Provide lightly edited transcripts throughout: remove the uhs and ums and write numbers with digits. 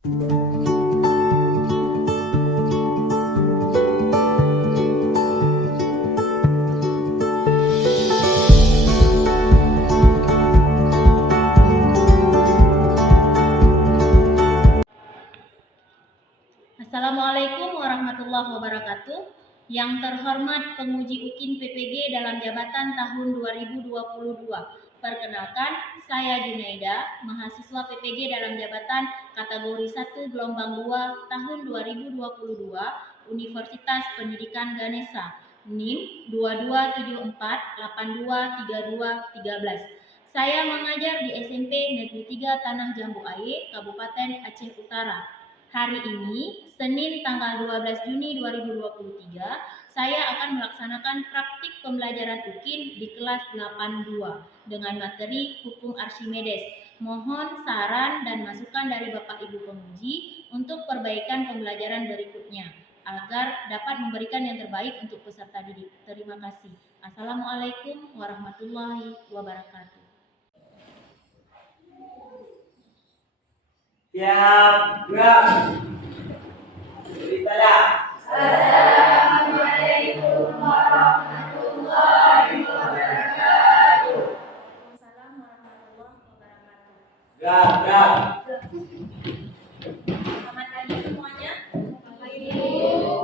Assalamualaikum warahmatullahi wabarakatuh. Yang terhormat penguji UKIN PPG dalam jabatan tahun 2022. Perkenalkan, saya Junaida, mahasiswa PPG dalam jabatan kategori 1 gelombang 2 tahun 2022 Universitas Pendidikan Ganesha. NIM 2274823213. Saya mengajar di SMP Negeri 3 Tanah Jambu Aye, Kabupaten Aceh Utara. Hari ini, Senin tanggal 12 Juni 2023, saya akan melaksanakan praktik pembelajaran UKIN di kelas 82 dengan materi Hukum Archimedes. Mohon saran dan masukan dari Bapak Ibu penguji untuk perbaikan pembelajaran berikutnya agar dapat memberikan yang terbaik untuk peserta didik. Terima kasih. Assalamualaikum warahmatullahi wabarakatuh. Siap, gerak. Cerita dah. Assalamualaikum warahmatullahi wabarakatuh. Assalamualaikum warahmatullahi wabarakatuh. Gerak. Selamat pagi semuanya. Baik.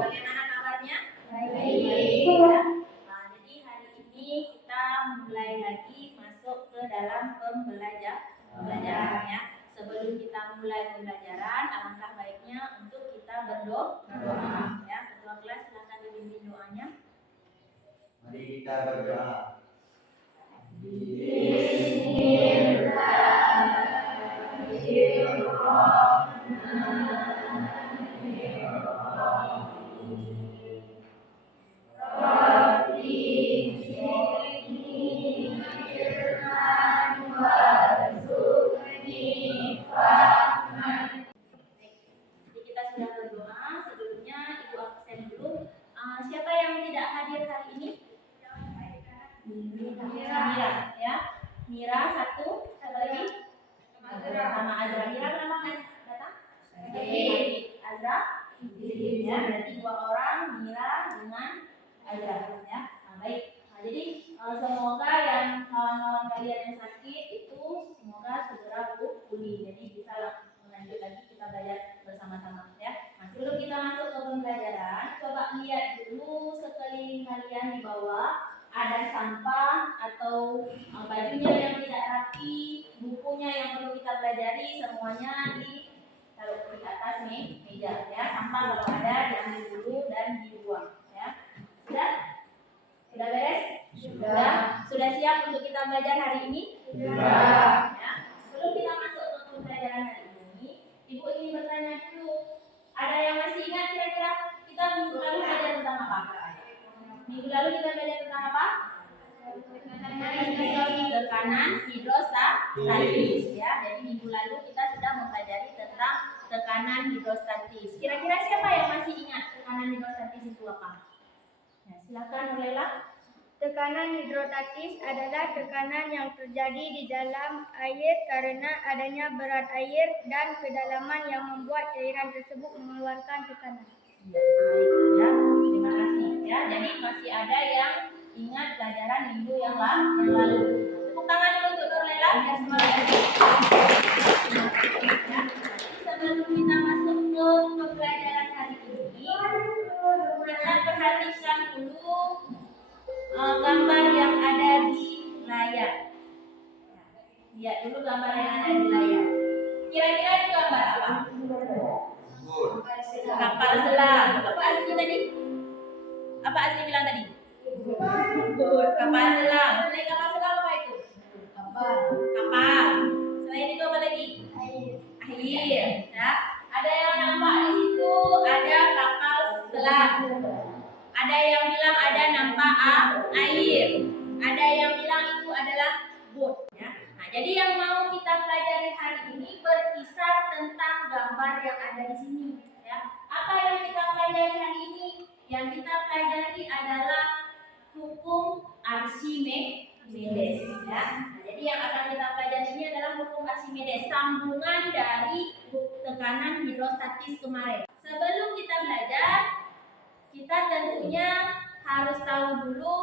Bagaimana kabarnya? Baik. Ya. Nah, jadi hari ini kita mulai lagi masuk ke dalam pembelajaran ya. Sebelum kita mulai pembelajaran, alangkah baiknya untuk kita berdoa. Ya, ketua kelas silakan dibimbing doanya. Mari kita berdoa. Jadi kita sudah berdoa. Sebelumnya Ibu absen dulu. Siapa yang tidak hadir hari ini? Mira, ya. Mira satu. Siapa lagi? Sama Azra. Mira kenapa nggak datang? Azra. Ya, berarti 2 orang, Mira dengan Azra. Ya, nah, baik. Nah, jadi semoga yang kawan-kawan kalian yang sakit itu semoga segera pulih. Jadi bisa lanjut lagi kita belajar bersama-sama ya. Nah, sebelum kita masuk ke pembelajaran, coba lihat dulu sekeliling kalian di bawah. Ada sampah atau bajunya yang tidak rapi, bukunya yang perlu kita pelajari, semuanya ditaruh di atas meja ya. Sampah kalau ada diambil dulu dan dibuang ya. Sudah? Sudah beres? Sudah siap untuk kita belajar hari ini? Sudah. Ya. Sebelum kita masuk ke pembelajaran hari ini, Ibu ingin bertanya dulu. Ada yang masih ingat kira-kira kita minggu lalu belajar tentang apa? Minggu lalu kita belajar tentang apa? Tekanan hidrostatis ya. Jadi minggu lalu kita sudah mempelajari tentang tekanan hidrostatis. Kira-kira siapa yang masih ingat tekanan hidrostatis itu apa? Ya, silakan Nurlela. Tekanan hidrostatis adalah tekanan yang terjadi di dalam air karena adanya berat air dan kedalaman yang membuat cairan tersebut mengeluarkan tekanan. Ya, baik ya. Terima kasih ya. Jadi masih ada yang ingat pelajaran minggu yang lalu. Tepuk tangan dulu untuk Nurlela biar semangat. Ya. Sebelum kita masuk ke pembelajaran hari ini, kita perhatikan dulu gambar yang ada di layar. Lihat dulu gambar yang ada di layar. Kira-kira itu gambar apa? Kapal selam. Apa Azmi tadi? Apa Azmi bilang tadi? Kapal selam. Selain kapal selam apa itu? Kapal. Selain itu apa lagi? Air. Ya. Ada yang nampak di situ ada kapal selam. Ada yang bilang ada nampak air. Ada yang bilang itu adalah boat. Ya. Nah, jadi yang mau kita pelajari hari ini berkisar tentang gambar yang ada di sini. Ya. Apa yang kita pelajari hari ini? Yang kita pelajari adalah hukum Archimedes. Archimedes ya. Nah, jadi yang akan kita pelajari ini adalah hukum Archimedes, sambungan dari tekanan hidrostatis kemarin. Sebelum kita belajar, kita tentunya harus tahu dulu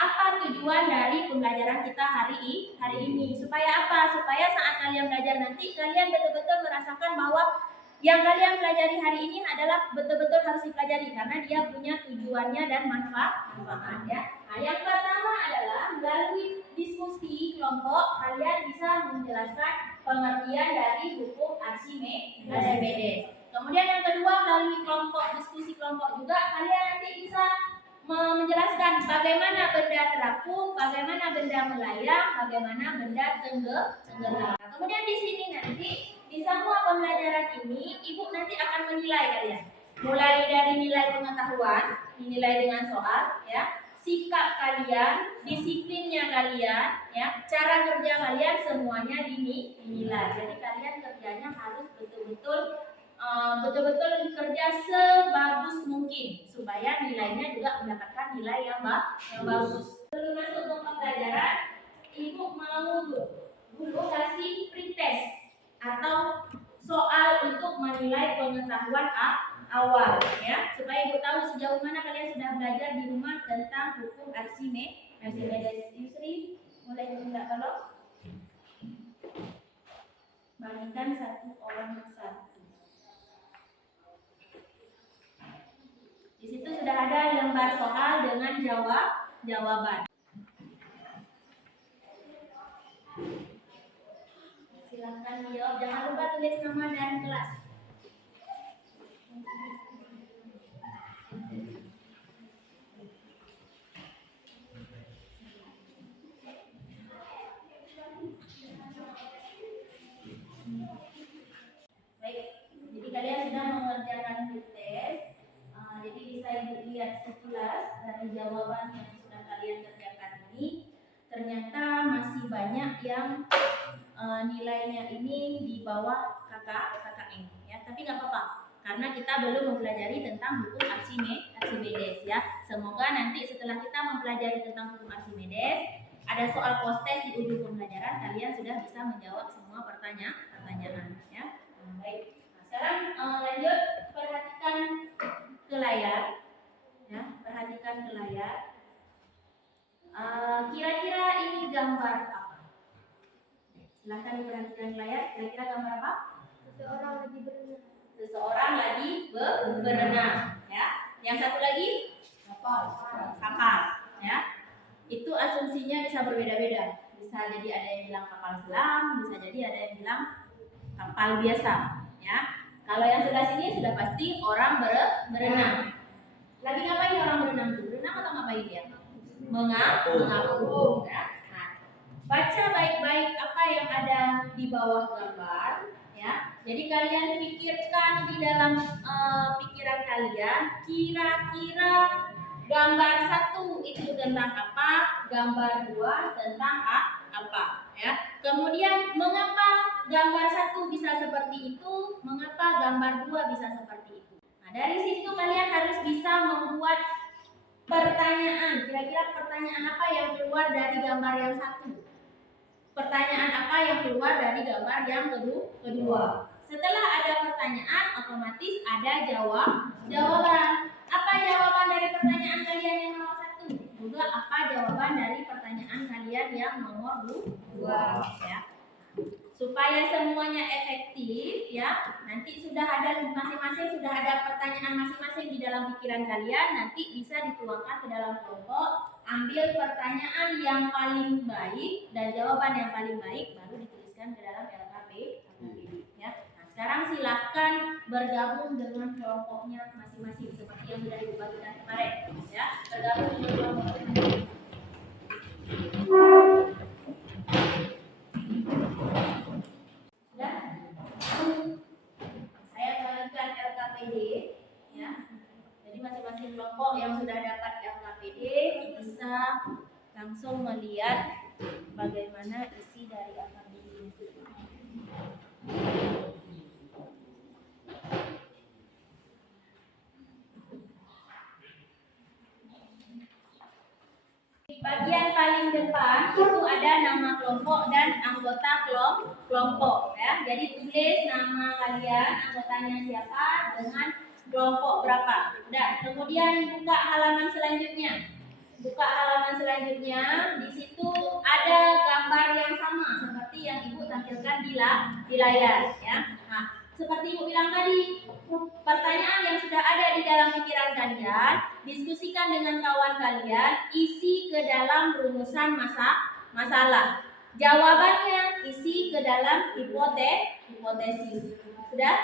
apa tujuan dari pembelajaran kita hari ini. Supaya apa? Supaya saat kalian belajar nanti kalian betul-betul merasakan bahwa yang kalian pelajari hari ini adalah betul-betul harus dipelajari karena dia punya tujuannya dan manfaat ya. Nah, yang pertama adalah melalui diskusi kelompok kalian bisa menjelaskan pengertian dari hukum Archimedes. Kemudian yang kedua melalui kelompok diskusi kelompok juga kalian nanti bisa menjelaskan bagaimana benda terapung, bagaimana benda melayang, bagaimana benda tenggelam. Nah, kemudian di sini nanti di semua pembelajaran ini ibu nanti akan menilai kalian. Mulai dari nilai pengetahuan, dinilai dengan soal, ya, sikap kalian, disiplinnya kalian, ya, cara kerja kalian semuanya dinilai. Jadi kalian kerjanya harus betul-betul kerja sebagus mungkin supaya nilainya juga mendapatkan nilai yang bagus. Sebelum masuk ke pembelajaran, ibu mau dulu kasih pretest atau soal untuk menilai pengetahuan awal ya, supaya ibu tahu sejauh mana kalian sudah belajar di rumah tentang hukum Archimedes. Yusri, mulai minta tolong bagikan satu orang satu. Di situ sudah ada lembar soal dengan jawaban. Silakan dijawab. Jangan lupa tulis nama dan kelas. Baik, jadi kalian sudah mengerjakan pretest. Jadi bisa ibu lihat sekilas dari jawaban yang sudah kalian kerjakan ini, ternyata masih banyak yang nilainya ini di bawah KKM ya. Tapi nggak apa-apa karena kita belum mempelajari tentang hukum Archimedes ya. Semoga nanti setelah kita mempelajari tentang hukum Archimedes, ada soal post test di ujung pembelajaran, kalian sudah bisa menjawab semua pertanyaan ya. Baik. Nah, sekarang lanjut, perhatikan ke layar ya, perhatikan ke layar. Kira-kira ini gambar apa? Silahkan diperhatikan ke layar. Kira-kira gambar apa? Seseorang lagi berenang. Seseorang lagi berenang ya. Yang satu lagi kapal ya. Itu asumsinya bisa berbeda-beda. Bisa jadi ada yang bilang kapal selam, bisa jadi ada yang bilang kapal biasa ya. Kalau yang sebelah sini sudah pasti orang berenang. Lagi ngapain orang berenang itu? Berenang atau ngapain dia? Mengapung ya. Nah, baca baik-baik apa yang ada di bawah gambar ya. Jadi kalian pikirkan di dalam pikiran kalian, kira-kira gambar 1 itu tentang apa, gambar 2 tentang apa ya. Kemudian mengapa gambar 1 bisa seperti itu, mengapa gambar 2 bisa seperti itu. Nah, dari situ kalian harus bisa membuat pertanyaan. Kira-kira pertanyaan apa yang keluar dari gambar yang 1? Pertanyaan apa yang keluar dari gambar yang kedua? Setelah ada pertanyaan, otomatis ada jawaban. Apa jawaban dari pertanyaan kalian yang nomor 1? Juga apa jawaban dari pertanyaan kalian yang nomor 2 ya. Supaya semuanya efektif ya, nanti sudah ada masing-masing, sudah ada pertanyaan masing-masing di dalam pikiran kalian, nanti bisa dituangkan ke dalam kelompok, ambil pertanyaan yang paling baik dan jawaban yang paling baik baru dituliskan ke dalam LKP ya. Nah, sekarang silahkan bergabung dengan kelompoknya masing-masing seperti yang sudah dibagikan kemarin ya, bergabung dengan kelompok. Saya bagikan LKPD ya. Jadi masing-masing kelompok yang sudah dapat LKPD bisa langsung melihat bagaimana isi dari LKPD itu. Bagian paling depan ada nama kelompok dan anggota kelompok ya. Jadi tulis nama kalian, anggotanya siapa dengan kelompok berapa. Udah, kemudian buka halaman selanjutnya. Buka halaman selanjutnya, di situ ada gambar yang sama seperti yang Ibu tampilkan di layar ya. Nah, seperti Ibu bilang tadi, pertanyaan yang sudah ada di dalam pikiran kalian, diskusikan dengan kawan kalian, isi ke dalam rumusan masalah. Jawabannya isi ke dalam hipotesis. Sudah?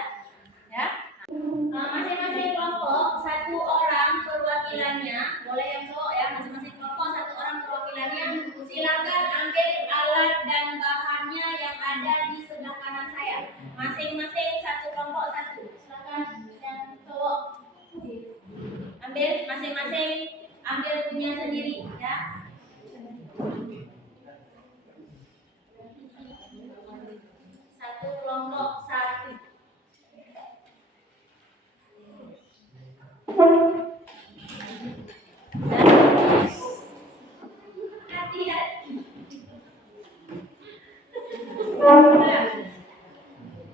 Ya. Masing-masing kelompok satu orang perwakilannya, boleh yang cowok ya, masing-masing kelompok satu orang perwakilannya. Silakan ambil alat dan bahannya yang ada di sebelah kanan saya. Masing-masing satu kelompok satu. Silakan yang cowok ambil masing-masing, ambil punya sendiri ya. Satu kelompok satu. Hati-hati.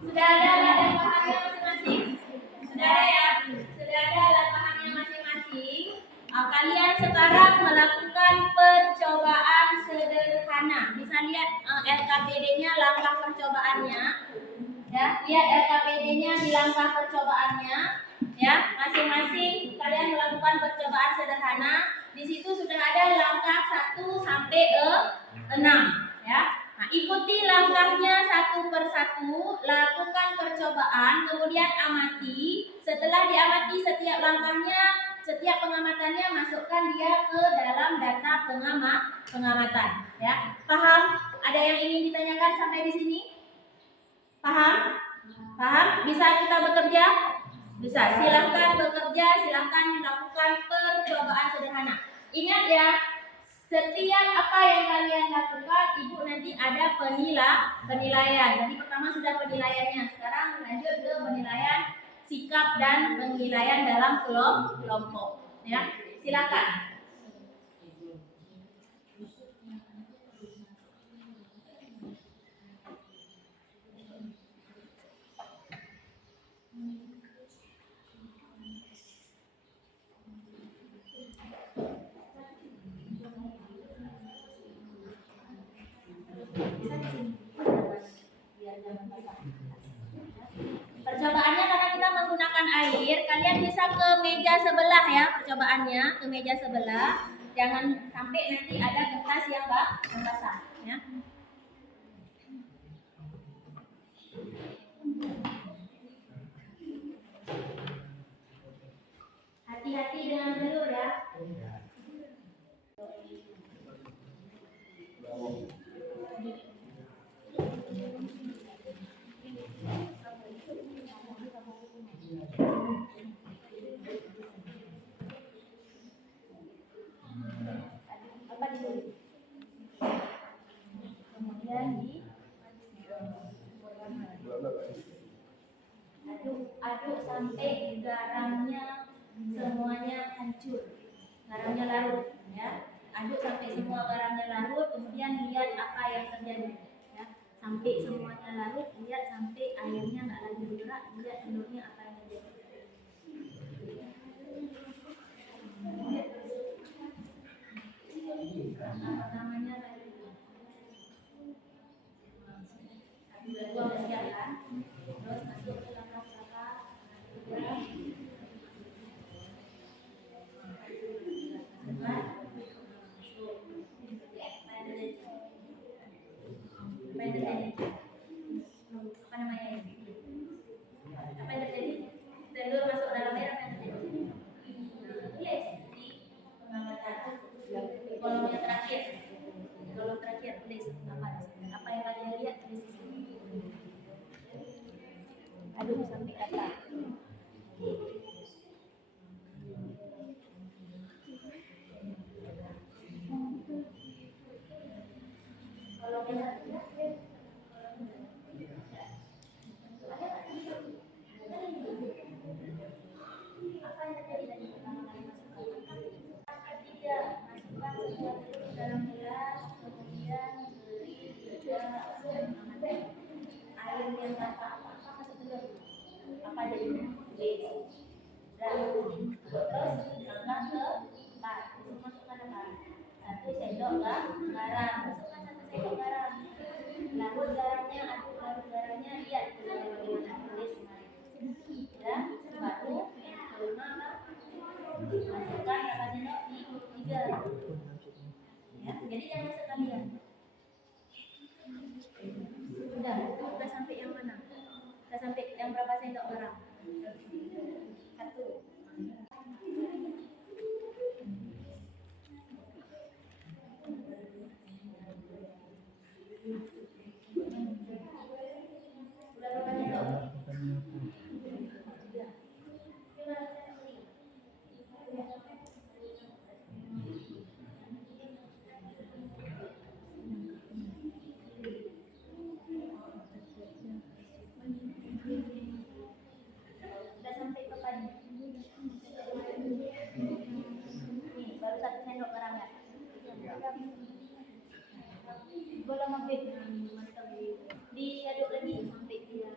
Sudah ada alat dan bahannya masing-masing? Sudah ada ya? Sudah ada alat bahannya masing-masing. Kalian sekarang melakukan percobaan sederhana. Bisa lihat LKPD-nya, langkah percobaannya. Ya, lihat LKPD-nya di langkah percobaannya. Ya, masing-masing kalian melakukan percobaan sederhana. Di situ sudah ada langkah 1 sampai 6 ya. Nah, ikuti langkahnya satu persatu, lakukan percobaan, kemudian amati. Setelah diamati setiap langkahnya, setiap pengamatannya, masukkan dia ke dalam data pengamatan ya. Paham? Ada yang ingin ditanyakan sampai di sini? Paham? Paham? Bisa kita bekerja? Bisa. Silakan bekerja, silakan melakukan percobaan sederhana. Ingat ya, setiap apa yang kalian lakukan, Ibu nanti ada penilaian. Jadi pertama sudah penilaiannya, sekarang lanjut ke penilaian sikap dan penilaian dalam kelompok. Ya, silakan. Percobaannya karena kita menggunakan air, kalian bisa ke meja sebelah ya, percobaannya ke meja sebelah. Jangan sampai nanti ada kertas yang basah ya. Hati-hati dengan telur ya. Kemudian aduk sampai garamnya semuanya hancur, garamnya larut ya. Aduk sampai semua garamnya larut, kemudian lihat apa yang terjadi ya. Sampai semuanya larut, lihat sampai airnya nggak lagi bergerak, lihat telurnya apa yang terjadi. Pertamanya dua siap kan, terus masuk ke langkah-langkah apa namanya? Apa yang Terus langkah keempat, masukkan apa? 1 sendok garam, masukkan 1 sendok garam. Larut garamnya, aduk larut garamnya, lihat bagaimana tulis kemarin. Ya, baru yang kelima apa? Masukkan berapa sendok? 3. Ya, jadi jangan sekalian. Udah sampai yang mana? Udah sampai yang berapa sendok garam? 1. Udah berapa sendok? Udah sampai ke padi. Nih, baru 1 sendok garam ya. Bola mampir. Mantap. Diaduk lagi sampai dia.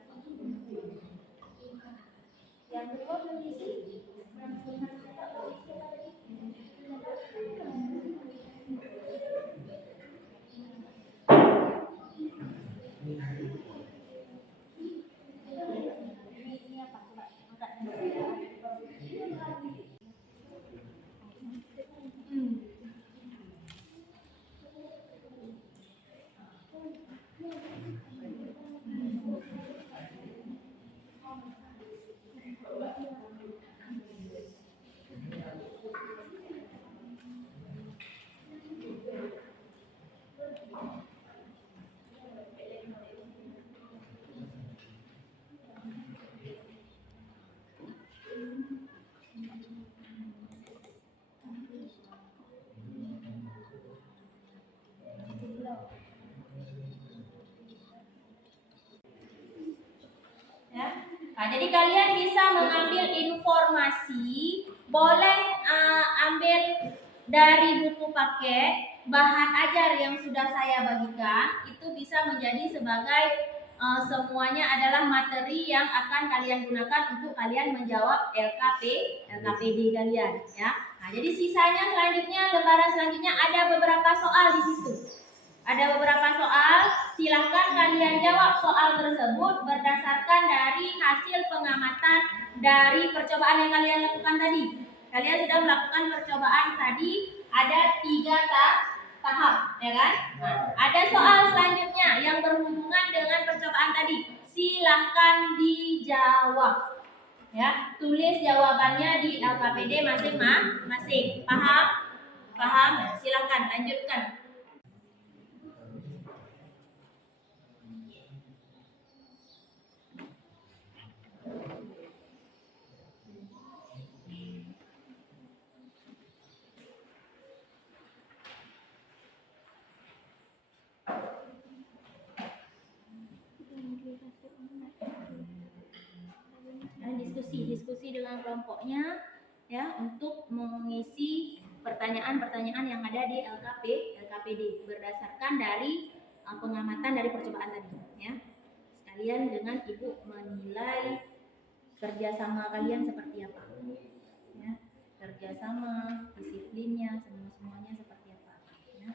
Yang kedua belum diisi. Ini apa? Coba angkat. Ya. Nah, jadi kalian bisa mengambil informasi, boleh ambil dari buku paket, bahan ajar yang sudah saya bagikan, itu bisa menjadi sebagai semuanya adalah materi yang akan kalian gunakan untuk kalian menjawab LKPD kalian, ya. Nah, jadi sisanya selanjutnya, lembaran selanjutnya ada beberapa soal di situ. Ada beberapa soal, silakan kalian jawab soal tersebut berdasarkan dari hasil pengamatan dari percobaan yang kalian lakukan tadi. Kalian sudah melakukan percobaan tadi, ada 3 tahap, ya kan? Nah, ada soal selanjutnya yang berhubungan dengan percobaan tadi. Silakan dijawab. Ya, tulis jawabannya di LKPD masing-masing. Paham? Paham? Silakan lanjutkan. Diskusi dengan kelompoknya, ya, untuk mengisi pertanyaan-pertanyaan yang ada di LKPD berdasarkan dari pengamatan dari percobaan tadi, ya. Sekalian dengan ibu menilai kerjasama kalian seperti apa, ya, kerjasama, disiplinnya, semuanya seperti apa, ya.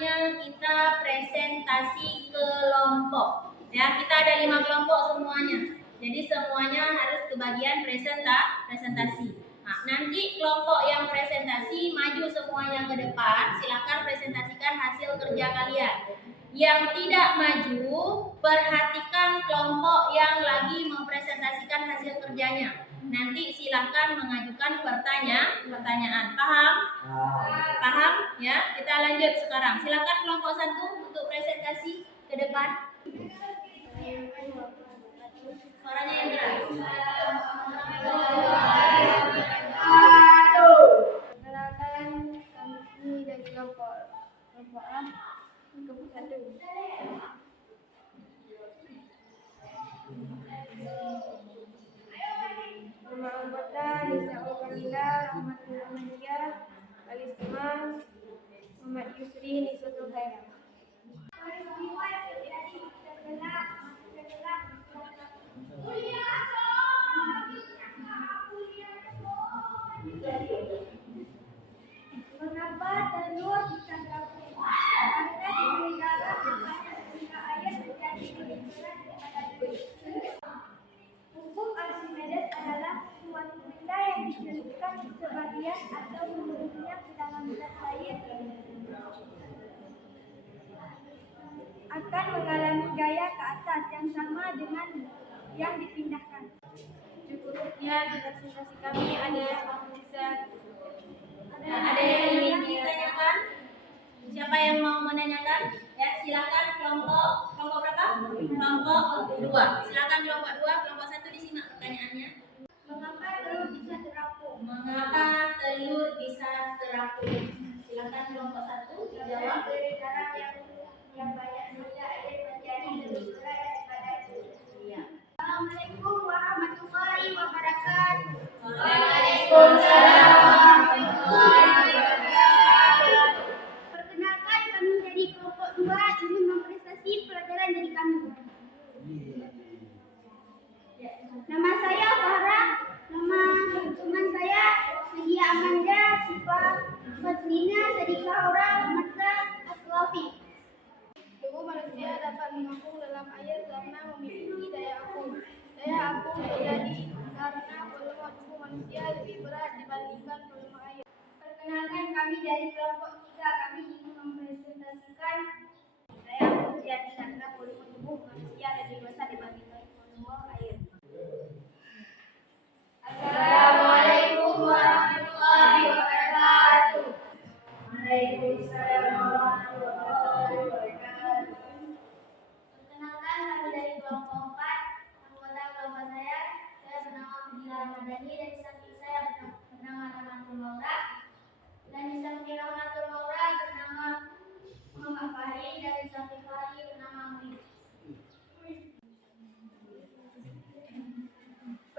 saatnya kita presentasi kelompok. Ya, kita ada 5 kelompok semuanya. Jadi semuanya harus kebagian presentasi. Nah, nanti kelompok yang presentasi maju semuanya ke depan. Silakan presentasikan hasil kerja kalian. Yang tidak maju, perhatikan kelompok yang lagi mempresentasikan hasil kerjanya. Nanti silahkan mengajukan pertanyaan. Paham? Paham? Ya, kita lanjut sekarang. Silakan kelompok 1 untuk presentasi ke depan. Suaranya yang keras. Perkenalkan, kami dari kelompok A, kelompok 1. Nama anggota Nisa Okalila, Ahmad Muhammadiyah, Alisma, Muhammad Yusri, Nisatul Khairah. Mengapa telur bisa terapung? Karena di dalam ketika air menjadi lebih berat daripada air. Hukum Archimedes adalah suatu benda yang dicelupkan sebagian atau seluruhnya ke dalam zat air akan mengalami gaya ke atas yang sama dengan yang dipindahkan. Cukupnya presentasi kami ada yang ingin ditanyakan? Siapa yang mau menanyakan? Ya, silakan kelompok berapa? Kelompok 2. Silakan kelompok 2, kelompok 1 disimak pertanyaannya. Mengapa telur bisa terapung? Mengapa telur bisa terapung? Silakan kelompok 1 dijawab. Dari garam yang banyak sehingga air menjadi lebih berat daripada itu. Iya. Assalamualaikum warahmatullahi wabarakatuh. Waalaikumsalam warahmatullahi wabarakatuh. Perkenalkan, kami dari kelompok 2 ingin mempresentasi pelajaran dari kami. Nama saya Farah, nama teman saya Nadia Amanda, Sifa Fazlina, Sadika Aura, Marta Aslafi. Tubuh manusia dapat mengapung dalam air karena memiliki daya apung. Daya apung terjadi karena volume tubuh manusia lebih berat dibandingkan volume air. Perkenalkan, kami dari kelompok 3, kami ingin mempresentasikan daya apung terjadi karena volume tubuh manusia lebih besar dibandingkan volume air. Assalamualaikum warahmatullahi wabarakatuh. Waalaikumsalam warahmatullahi wabarakatuh. Perkenalkan, kami dari kelompok 4, anggota kelompok saya bernama Fadila Ramadhani, dan di samping saya bernama Rahmatul Maura, dan di samping Rahmatul Maura bernama Muhammad Fahri, dan di samping Fahri bernama Muhammad.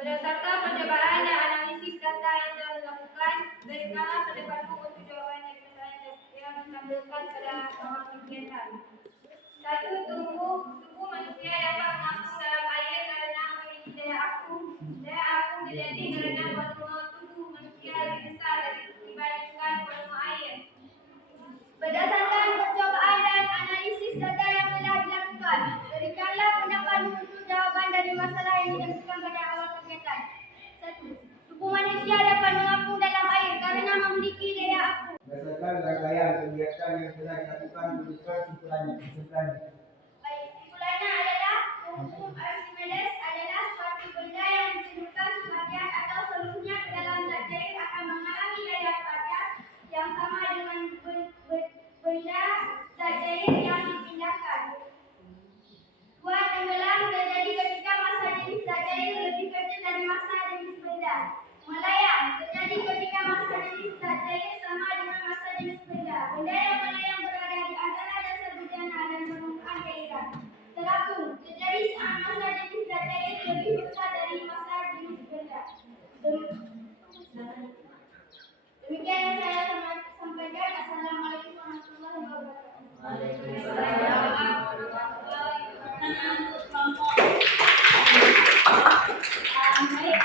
Berdasarkan percobaan dan analisis data yang telah dilakukan, dari kanan ke depanmu untuk jawaban dari pertanyaan yang ditampilkan pada awal kegiatan. 1. Tubuh manusia dapat mengapung dalam air karena memiliki daya apung. Daya apung terjadi karena volume tubuh manusia lebih besar dibandingkan volume air. Berdasarkan percobaan dan analisis data yang telah dilakukan, berikanlah pendapatmu untuk jawaban dari masalah yang ditentukan pada awal kegiatan. 1. Tubuh manusia dapat mengapung dalam air karena memiliki daya apung. Berdasarkan rangkaian kegiatan yang telah dilakukan, berikan simpulannya. Baik, simpulannya adalah hukum Archimedes adalah suatu benda yang dicelupkan sebagian atau seluruhnya ke dalam zat cair akan mengalami daya ke atas yang sama dengan benda zat cair yang dipindahkan. 2. Tenggelam terjadi ketika massa jenis zat cair lebih kecil dari massa jenis benda. Melayang terjadi ketika massa jenis zat cair sama dengan massa jenis benda. Benda yang melayang berada di antara dasar bejana dan permukaan cairan. Terapung terjadi saat massa jenis zat cair lebih besar dari massa jenis benda. Demikian yang saya sampaikan. Assalamualaikum warahmatullahi wabarakatuh. Pertanyaan untuk kelompok. Baik,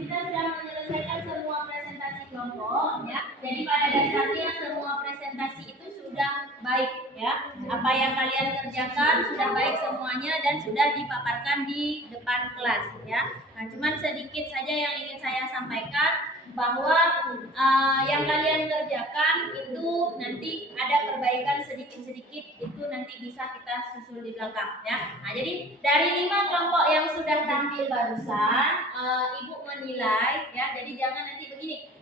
kita sudah menyelesaikan semua presentasi kelompok, ya. Jadi pada dasarnya semua presentasi itu baik ya. Apa yang kalian kerjakan sudah baik semuanya dan sudah dipaparkan di depan kelas ya. Nah, cuman sedikit saja yang ingin saya sampaikan bahwa yang kalian kerjakan itu nanti ada perbaikan sedikit-sedikit, itu nanti bisa kita susul di belakang ya. Nah, jadi dari 5 kelompok yang sudah tampil barusan, Ibu menilai ya. Jadi jangan nanti begini,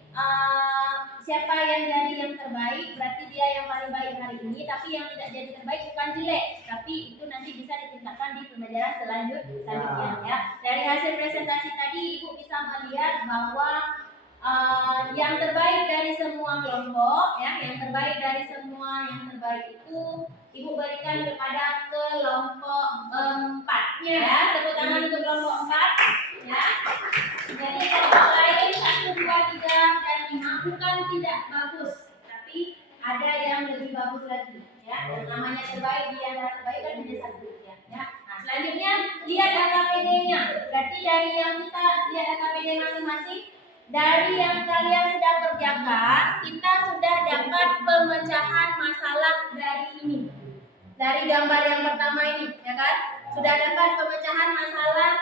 siapa yang jadi yang terbaik berarti dia yang paling baik hari ini, tapi yang tidak jadi terbaik bukan jelek, tapi itu nanti bisa ditingkatkan di pembelajaran selanjutnya ya. Dari hasil presentasi tadi Ibu bisa melihat bahwa yang terbaik dari semua kelompok ya, yang terbaik dari semua yang terbaik itu Ibu berikan kepada kelompok 4 ya. Tepuk tangan untuk kelompok 4 ya. Jadi kelompok lain 1, 2, 3 dan 5 bukan tidak bagus, tapi ada yang lebih bagus lagi ya. Yang namanya terbaik di antara terbaik kan hanya 1 ya. Nah, selanjutnya lihat AKPD-nya. Berarti dari yang kita lihat AKPD masing-masing, dari yang kalian sudah kerjakan, kita sudah dapat pemecahan masalah dari ini. Dari gambar yang pertama ini, ya kan? Sudah dapat pemecahan masalah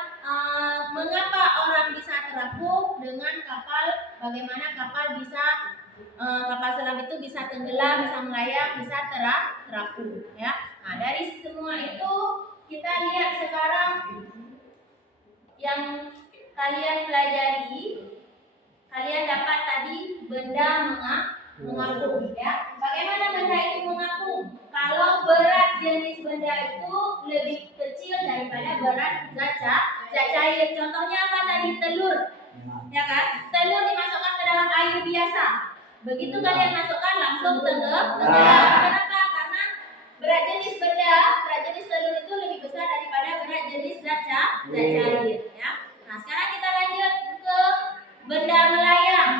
mengapa orang bisa terapung dengan kapal, bagaimana kapal bisa kapal selam itu bisa tenggelam, bisa melayang, bisa terapung, ya. Nah, dari semua itu kita lihat sekarang yang kalian pelajari. Kalian dapat tadi benda mengapung ya. Bagaimana benda itu mengapung? Kalau berat jenis benda itu lebih kecil daripada berat zat cair. Contohnya apa tadi? Telur. Ya kan? Telur dimasukkan ke dalam air biasa. Begitu kalian masukkan langsung tenggelam. Kenapa? Karena berat jenis benda, berat jenis telur itu lebih besar daripada berat jenis zat cair ya. Nah, sekarang kita lanjut ke benda melayang.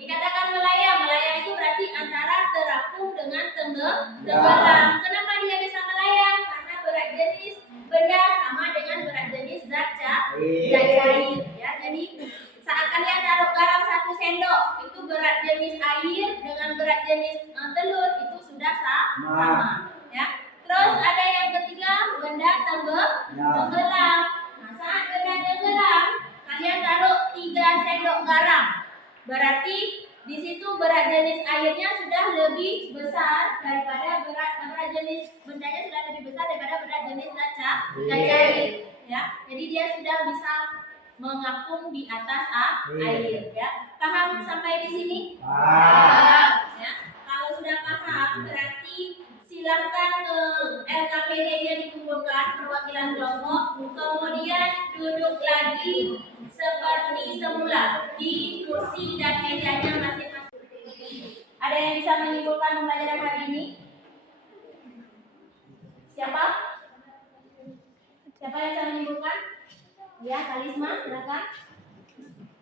Dikatakan melayang. Melayang itu berarti antara terapung dengan tenggelam. Kenapa dia bisa melayang? Karena berat jenis benda sama dengan berat jenis zat cair ya. Jadi saat kalian taruh garam 1 sendok, itu berat jenis air dengan berat jenis telur itu sudah sama ya. Terus ada yang ketiga, benda tenggelam. Nah, saat benda tenggelam, kalian taruh 3 sendok garam. Berarti di situ berat jenis airnya sudah lebih besar daripada berat jenis bendanya sudah lebih besar daripada berat jenis zat cair ya. Jadi dia sudah bisa mengapung di atas air ya. Paham sampai di sini? Ya. Kalau sudah paham berarti silakan ke LKPD-nya dikumpulkan perwakilan kelompok, kemudian duduk lagi seperti semula di kursi dan mejanya masing-masing. Ada yang bisa menyimpulkan pembelajaran hari ini? Siapa? Siapa yang bisa menyimpulkan? Ya, Kalisma, silakan.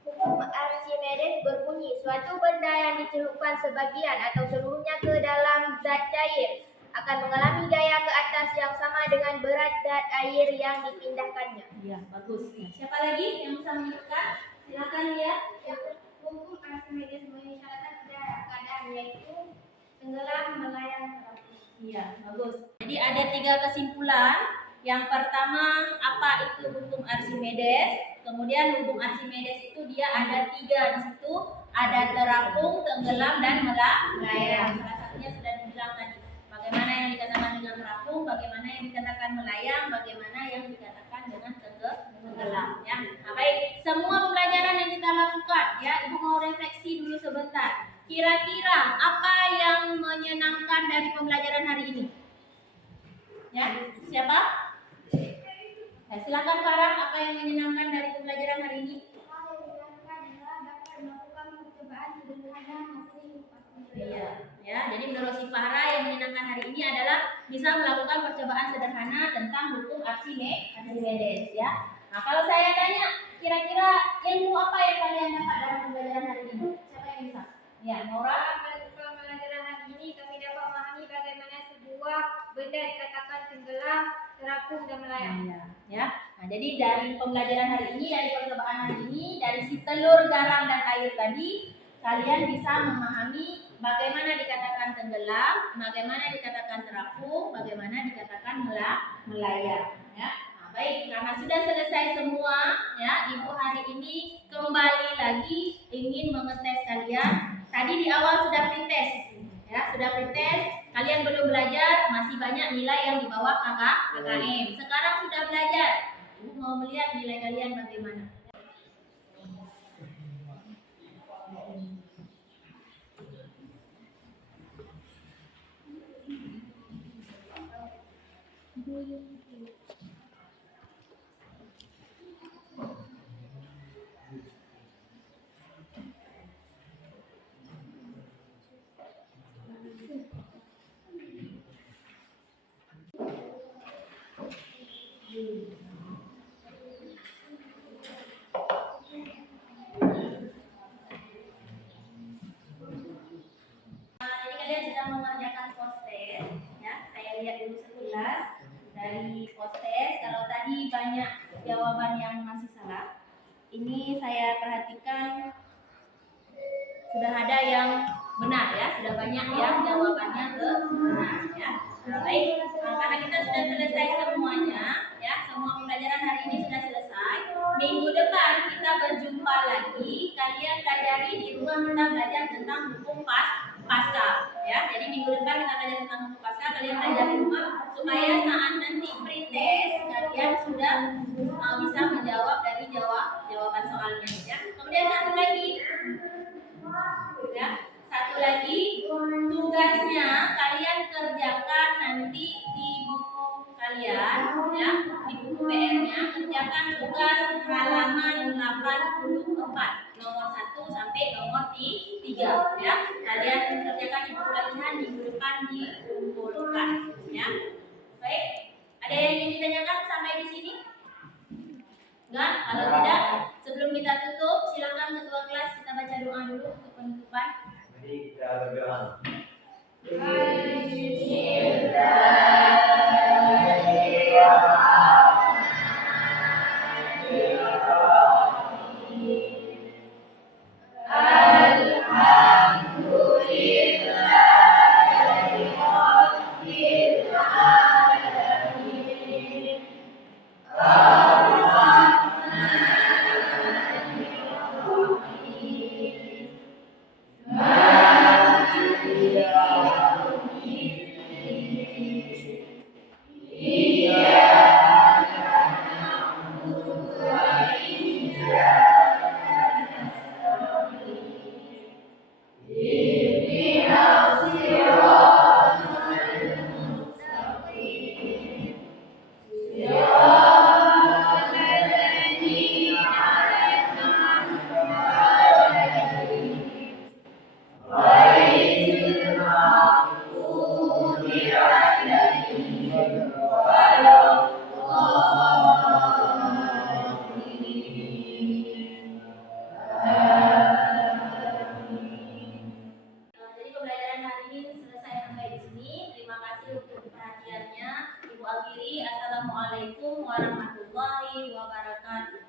Hukum Archimedes berbunyi, suatu benda yang dicelupkan sebagian atau seluruhnya ke dalam zat cair akan mengalami gaya ke atas yang sama dengan berat zat air yang dipindahkannya. Iya, bagus. Nah, siapa lagi yang bisa menyimpulkan? Silakan ya. Hukum Archimedes mengisyaratkan keadaan yaitu tenggelam, melayang, terapung. Iya, bagus. Jadi ada 3 kesimpulan. Yang pertama, apa itu hukum Archimedes? Kemudian hukum Archimedes itu dia ada 3 di situ, ada terapung, tenggelam, dan melayang. Salah satunya sudah dibilang tadi. Bagaimana yang dikatakan dengan terapung, bagaimana yang dikatakan melayang, bagaimana yang dikatakan dengan tenggelam. Ya. Nah, baik, semua pembelajaran yang kita lakukan, ya, Ibu mau refleksi dulu sebentar. Kira-kira apa yang menyenangkan dari pembelajaran hari ini? Ya, siapa? Silakan Farah, apa yang menyenangkan dari pembelajaran hari ini? Iya, ya. Jadi menurut si Farah yang menyenangkan hari ini adalah bisa melakukan percobaan sederhana tentang hukum Archimedes, ya. Nah, kalau saya tanya, kira-kira ilmu apa yang kalian dapat dalam pembelajaran hari ini? Siapa yang bisa? Ya, Nora. Pembelajaran hari ini kami dapat memahami bagaimana sebuah benda dikatakan tenggelam, terapung, dan melayang. Ya. Nah, jadi dari pembelajaran hari ini, dari percobaan hari ini, dari si telur, garam, dan air tadi, kalian bisa memahami bagaimana dikatakan tenggelam, bagaimana dikatakan terapung, bagaimana dikatakan melayang. Ya. Nah, baik, karena sudah selesai semua, ya, Ibu hari ini kembali lagi ingin mengetes kalian. Tadi di awal sudah pretest, ya, sudah pretest. Kalian belum belajar, masih banyak nilai yang di bawah KKM. Sekarang sudah belajar. Ibu mau melihat nilai kalian bagaimana. Jadi kalian sudah mengerjakan post-test, ya. Saya lihat dulu sekilas dari post-test. Kalau tadi banyak jawaban yang masih salah, ini saya perhatikan sudah ada yang benar, ya. Sudah banyak yang jawabannya benar, ya. Nah, baik, karena kita sudah selesai semuanya, ya. Semua pembelajaran hari ini sudah selesai. Minggu depan kita berjumpa lagi. Kalian pelajari di rumah, kita belajar tentang hukum Pascal, ya. Jadi minggu depan kita belajar tentang hukum Pascal. Kalian belajar di rumah supaya saat nanti pretest kalian sudah bisa menjawab dari jawaban soalnya, ya. Kemudian satu lagi, ya, satu lagi tugasnya kalian kerjakan nanti di buku kalian, ya, di buku PR-nya kerjakan tugas halaman 84 nomor 1 sampai nomor 3, ya. Kalian kerjakan di buku latihan, minggu depan dikumpulkan, ya. Baik, ada yang ingin ditanyakan sampai di sini? Enggak? Kalau tidak, sebelum kita tutup, silakan ketua kelas kita baca doa dulu untuk penutupan. Mari kita berdoa. Jadi pembelajaran hari ini selesai sampai di sini. Terima kasih untuk perhatiannya. Ibu akhiri, assalamualaikum warahmatullahi wabarakatuh.